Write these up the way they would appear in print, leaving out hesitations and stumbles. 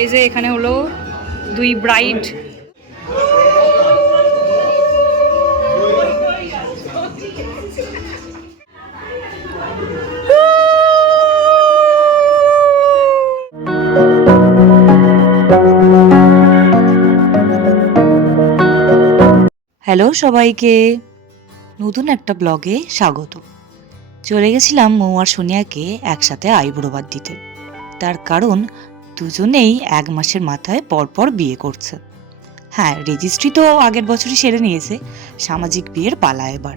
এই যে এখানে হলো দুই ব্রাইড। হ্যালো সবাইকে, নতুন একটা ব্লগে স্বাগত। চলে গেছিলাম মৌ আর সোনিয়াকে একসাথে আইবুড়ো ভাত দিতে। তার কারণ দুজনেই 1 মাসের মাথায় পরপর বিয়ে করছে। হ্যাঁ, রেজিস্ট্রি তো আগের বছরই সেরে নিয়েছে, সামাজিক বিয়ের পালা এবার।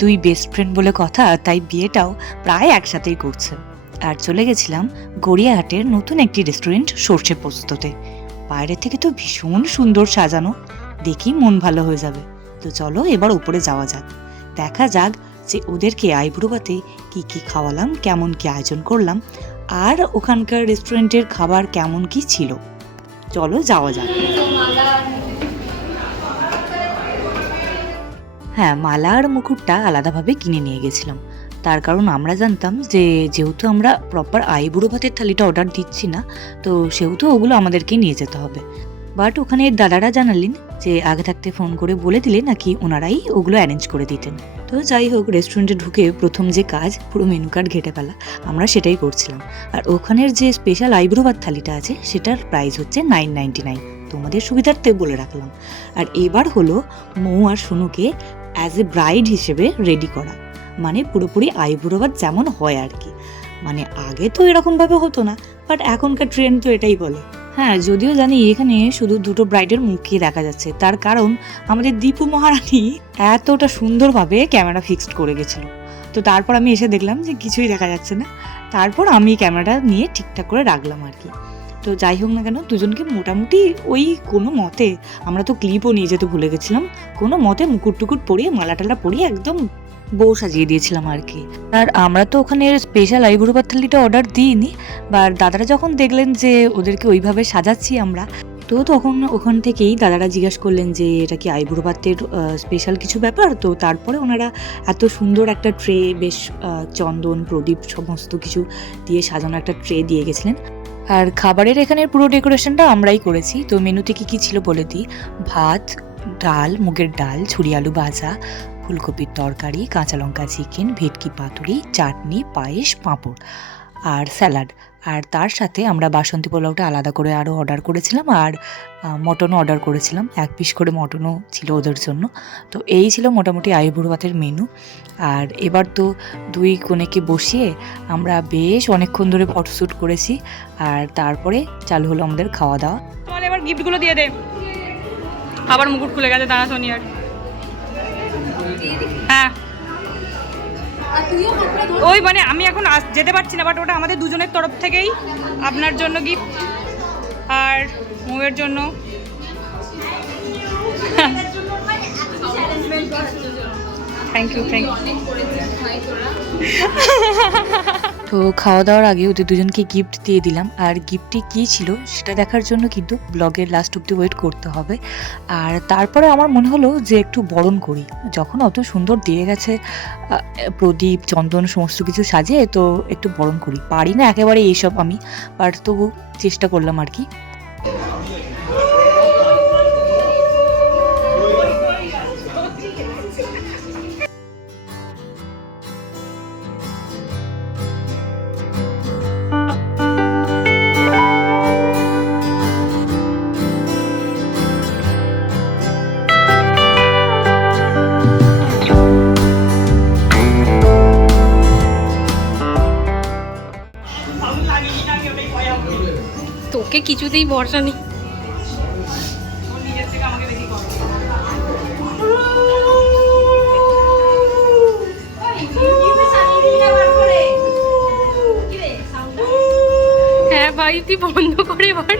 দুই বেস্ট ফ্রেন্ড বলে কথা, তাই বিয়েটাও প্রায় একসাথেই করছে। আর চলে গেছিলাম গড়িয়াহাটের নতুন একটি রেস্টুরেন্ট সর্ষে পোস্ততে। বাইরে থেকে তো ভীষণ সুন্দর সাজানো, দেখি মন ভালো হয়ে যাবে। তো চলো এবার উপরে যাওয়া যাক, দেখা যাক যে ওদেরকে আইবুড়ো ভাতে কি কি খাওয়ালাম, কেমন কি আয়োজন করলাম, আর ওখানকার রেস্টুরেন্টের খাবার কেমন কি ছিল। চলো যাওয়া যাক। হ্যাঁ, মালা আর মুকুটটা আলাদাভাবে কিনে নিয়ে গেছিলাম। তার কারণ আমরা জানতাম যে যেহেতু আমরা প্রপার আইবুড়ো ভাতের থালিটা অর্ডার দিচ্ছি না, তো সেহেতু ওগুলো আমাদেরকে নিয়ে যেতে হবে। বাট ওখানে দাদারা জানালেন যে আগে থাকতে ফোন করে বলে দিলে নাকি ওনারাই ওগুলো অ্যারেঞ্জ করে দিতেন। তো যাই হোক, রেস্টুরেন্টে ঢুকে প্রথম যে কাজ, পুরো মেনু কার্ড ঘেটে ফেলা, আমরা সেটাই করছিলাম। আর ওখানের যে স্পেশাল আইবুড়ো ভাত থালিটা আছে সেটার প্রাইস হচ্ছে 999, তোমাদের সুবিধার্থে বলে রাখলাম। আর এবার হলো মৌ আর সোনুকে অ্যাজ এ ব্রাইড হিসেবে রেডি করা, মানে পুরোপুরি আইবুড়ো ভাত যেমন হয় আর কি। মানে আগে তো এরকমভাবে হতো না, বাট এখনকার ট্রেন্ড তো এটাই বলে। হ্যাঁ, যদিও জানি এখানে শুধু দুটো ব্রাইডের মুখই দেখা যাচ্ছে, তার কারণ আমাদের দীপু মহারানী এতটা সুন্দরভাবে ক্যামেরা ফিক্সড করে গেছিল। তো তারপর আমি এসে দেখলাম যে কিছুই দেখা যাচ্ছে না, তারপর আমি ক্যামেরাটা নিয়ে ঠিকঠাক করে রাখলাম আর কি। তো যাই হোক না কেন, দুজনকে মোটামুটি ওই কোনো মতে, আমরা তো ক্লিপও নিয়ে যেতে ভুলে গেছিলাম, কোনো মতে মুকুট টুকুট পরিয়ে মালা টালা পরিয়ে একদম বউ সাজিয়ে দিয়েছিলাম আর কি। আর আমরা তো ওখানে স্পেশাল আইবুড়ো ভাত থালিটা অর্ডার দিইনি, বা দাদারা যখন দেখলেন যে ওদেরকে ওইভাবে সাজাচ্ছি আমরা, তো তখন ওখান থেকেই দাদারা জিজ্ঞাসা করলেন যে এটা কি আইবুড়ো ভাতের স্পেশাল কিছু ব্যাপার। তো তারপরে ওনারা এত সুন্দর একটা ট্রে, বেশ চন্দন প্রদীপ সমস্ত কিছু দিয়ে সাজানো একটা ট্রে দিয়ে গেছিলেন। আর খাবারের এখানের পুরো ডেকোরেশনটা আমরাই করেছি। তো মেনুতে কি কি ছিল বলে দিই: ভাত, ডাল, মুগের ডাল, ছুরি আলু ভাজা, ফুলকপির তরকারি, কাঁচা লঙ্কা চিকেন, ভেটকি পাতুরি, চাটনি, পায়েস, পাঁপড় আর স্যালাড। আর তার সাথে আমরা বাসন্তী পোলাওটা আলাদা করে আরও অর্ডার করেছিলাম, আর মটনও অর্ডার করেছিলাম, 1 পিস করে মটনও ছিল ওদের জন্য। তো এই ছিল মোটামুটি আইবুড়ো ভাতের মেনু। আর এবার তো দুই কনেকে বসিয়ে আমরা বেশ অনেকক্ষণ ধরে ফটোশ্যুট করেছি, আর তারপরে চালু হলো আমাদের খাওয়া দাওয়া। চল এবার গিফটগুলো দিয়ে দে। আবার মুকুট খুলে গেছে দানা সোনিয়ার। হ্যাঁ, ওই মানে আমি এখন যেতে পারছি না, বাট ওটা আমাদের দুজনের তরফ থেকেই আপনার জন্য গিফট, আর মৌয়ের জন্য। Thank you, thank you. তো খাওয়া দাওয়ার আগে ওদের দুজনকে গিফট দিয়ে দিলাম, আর গিফটটি কী ছিল সেটা দেখার জন্য কিন্তু ব্লগের লাস্ট অব্দি ওয়েট করতে হবে। আর তারপরে আমার মনে হলো যে একটু বরণ করি, যখন অত সুন্দর দিয়ে গেছে প্রদীপ চন্দন সমস্ত কিছু সাজিয়ে, তো একটু বরণ করি। পারি না একেবারে এইসব আমি, বাট তবু চেষ্টা করলাম আর কি। তোকে কিছুতেই ভরসা নেই। হ্যাঁ ভাই, তুই বন্ধ করে এবার।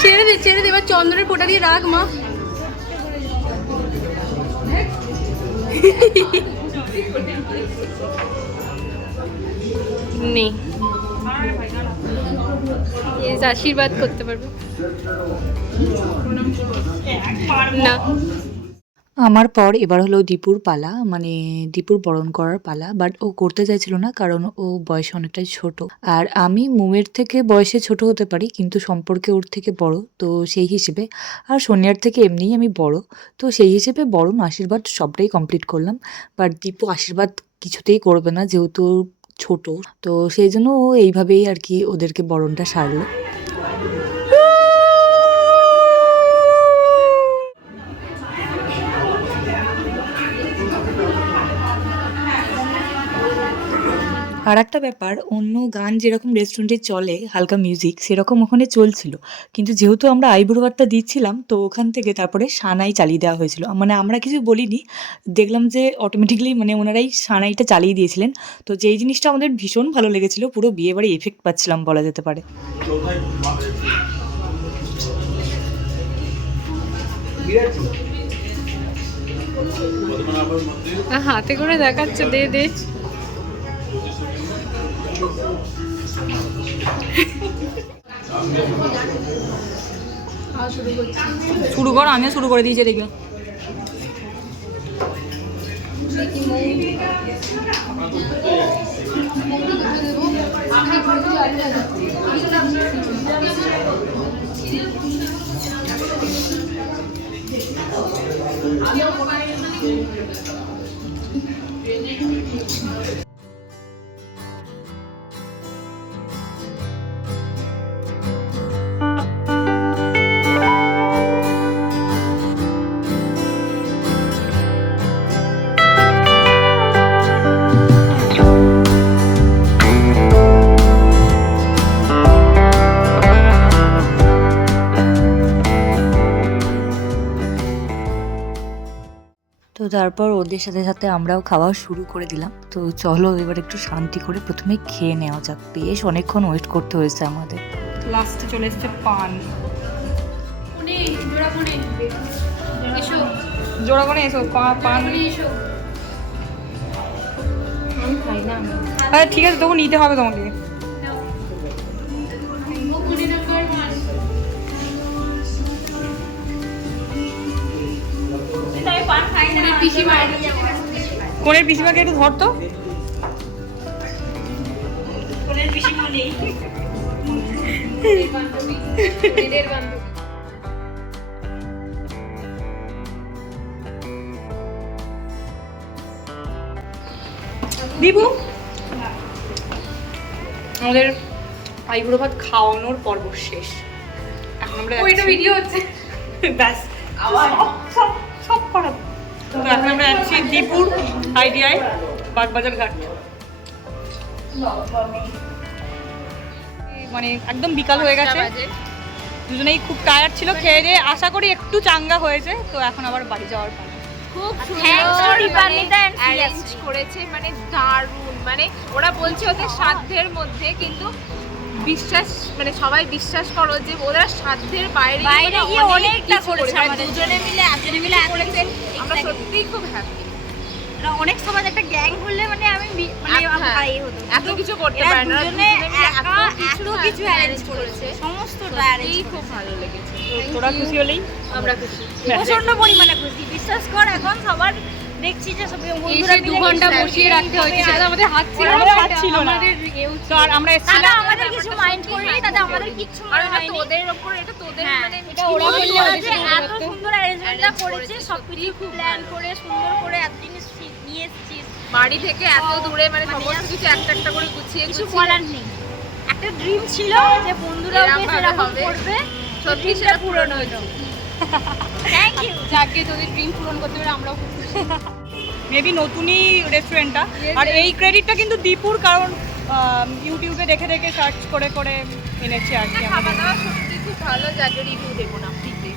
ছেড়ে দে, ছেড়ে দে, এবার চন্দনের ফোঁটা দিয়ে রাখ মা। নেই, আশীর্বাদ করতে পারবে না। আমার পর এবার হলো দীপুর পালা, মানে দীপুর বরণ করার পালা। বাট ও করতে চাইছিল না, কারণ ও বয়সে অনেকটাই ছোট। আর আমি মোমের থেকে বয়সে ছোট হতে পারি, কিন্তু সম্পর্কে ওর থেকে বড়। তো সেই হিসেবে, আর সোনিয়ার থেকে এমনিই আমি বড়, তো সেই হিসেবে বরণ আশীর্বাদ সবটাই কমপ্লিট করলাম। বাট দীপু আশীর্বাদ কিছুতেই করবে না, যেহেতু ছোট। তো সেই জন্য ও এইভাবেই আর কি ওদেরকে বরণটা সারলো। আর একটা ব্যাপার, অন্য গান যেরকম রেস্টুরেন্টে চলে হালকা মিউজিক, সেরকম ওখানে চলছিল। কিন্তু যেহেতু আমরা আইবুড়ো ভাতটা দিচ্ছিলাম, তো ওখান থেকে তারপরে সানাই চালিয়ে দেওয়া হয়েছিল। মানে আমরা কিছু বলিনি, দেখলাম যে অটোমেটিক্যালি মানে ওনারাই সানাইটা চালিয়ে দিয়েছিলেন। তো যেই জিনিসটা আমাদের ভীষণ ভালো লেগেছিল, পুরো বিয়ে বাড়ি এফেক্ট পাচ্ছিলাম বলা যেতে পারে। হাতে করে দেখাচ্ছে, দে দে। শুরু কর, আমিও শুরু করে দিয়েছি, দেখবে। তো তারপর ওদের সাথে সাথে আমরাও খাওয়া শুরু করে দিলাম। তো চলো এবার একটু শান্তি করে প্রথমে খেয়ে নেওয়া যাক, বেশ অনেকক্ষণ ওয়েট করতে হয়েছে আমাদের। লাস্টে চলে এসছে পান। জোড়া করে এসো পান। আরে ঠিক আছে, তবু নিতে হবে তোমাকে। কোনের পিসিমাকে একটু ধরতো। কোনের পিসিমা নেই। দীপু, আমাদের আইবুড়ো ভাত খাওয়ানোর পর্ব শেষ। এখন আমরা ওইটা ভিডিও হচ্ছে, ব্যাস সব সব করা। তো এখন আমরা যাচ্ছি দীপুর আইডিয়ায় বাগবাজার ঘাট। মানে একদম বিকাল হয়ে গেছে, দুজনেই খুব টায়ার্ড ছিল, খেয়ে দিয়ে আশা করি একটু চাঙ্গা হয়েছে। তো এখন আবার বাড়ি যাওয়ার পালা। খুব সুন্দর অ্যারেঞ্জ করেছে, মানে দারুণ। মানে ওরা বলছে ওদের সাধ্যের মধ্যে, কিন্তু বিশ্বাস মানে সবাই বিশ্বাস করো যে ওরা সাধ্যের বাইরে গিয়ে অনেকটা করেছে। দুজনে মিলে এত করেছে, আমরা সত্যিই খুব হ্যাপি। অনেক সমাজ একটা গ্যাং হলে মানে আমি এত কিছু করতে পারে না, এত কিছু অ্যারেঞ্জ করেছে, সমস্তটা অ্যারেঞ্জ খুব ভালো লেগেছে। তোরা খুশি হলেই আমরা খুশি, প্রচন্ড পরিমাণে খুশি। বিশ্বাস কর, এখন সবার দেখছি যে সব বন্ধুরা 2 ঘন্টা বসিয়ে রাখতে হয়েছে, সেটা আমাদের হাত ছিল না, আমাদের তো আর আমরা এসেছিলাম, আমাদের কিছু মাইন্ড করিনি, তাতে আমাদের কিছু মনে হয়নি। তোদের উপর এটা তোদের মানে এটা ওরা বললে এত সুন্দর অ্যারেঞ্জমেন্টটা করেছে, সবকিছু খুব প্ল্যান করে সুন্দর করে এত জিনিস নিয়ে এসেছিস বাড়ি থেকে এত দূরে, মানে সমস্ত কিছু একটা একটা করে গুছিয়ে কিছু বলার নেই। একটা ড্রিম ছিল যে বন্ধুরা এরকম করবে, সত্যি সেটা পূরণ হয়েছে। Thank you. যাকে তোদের ড্রিম পূরণ করতে পারে আমরাও খুব খুশি। মেবি নতুনই রেস্টুরেন্টটা। আর এই ক্রেডিটটা কিন্তু দীপুর, কারণ ইউটিউবে দেখে দেখে সার্চ করে করে এনেছি আর কি। খাওয়া দাওয়া সত্যি খুব ভালো, যাকে রিভিউ দেবো না ফ্রিতে।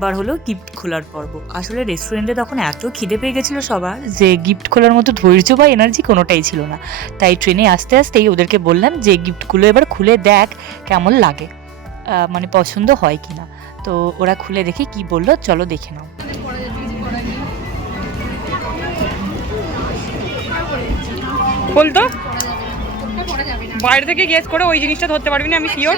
বার হলো গিফট খোলার পর্ব। আসলে রেস্টুরেন্টে তখন এত খিদে পেয়ে গেছিলো সবার, যে গিফট খোলার মতো ধৈর্য বা এনার্জি কোনোটাই ছিল না। তাই ট্রেনে আসতে আসতেই ওদেরকে বললাম যে গিফটগুলো এবার খুলে দেখ কেমন লাগে, মানে পছন্দ হয় কিনা। তো ওরা খুলে দেখে কি বললো, চলো দেখে নাও। বলতো বাইরে থেকে গেস করে ওই জিনিসটা ধরতে পারবি না, আমি শিওর।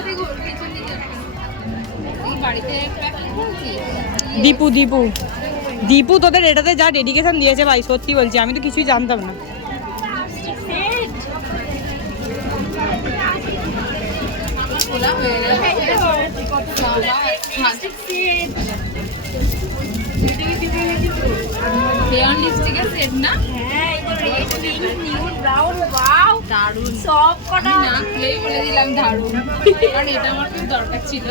দীপু দীপু দীপু তোদের এটাতে যা ডেডিকেশন দিয়েছে ভাই, সত্যি বলছি আমি তো কিছুই জানতাম না। হ্যাঁ এই যে red pink nude brown wow দারুন সব কটা না খুলেই বলে দিলাম দারুণ, কারণ এটা আমার খুব দরকার ছিল।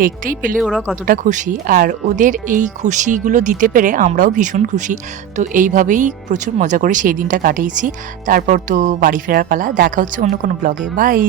দেখতেই পেলে ওরা কতটা খুশি, আর ওদের এই খুশিগুলো দিতে পেরে আমরাও ভীষণ খুশি। তো এইভাবেই প্রচুর মজা করে সেই দিনটা কাটিয়েছি। তারপর তো বাড়ি ফেরার পালা। দেখা হচ্ছে অন্য কোনো ব্লগে। বাই।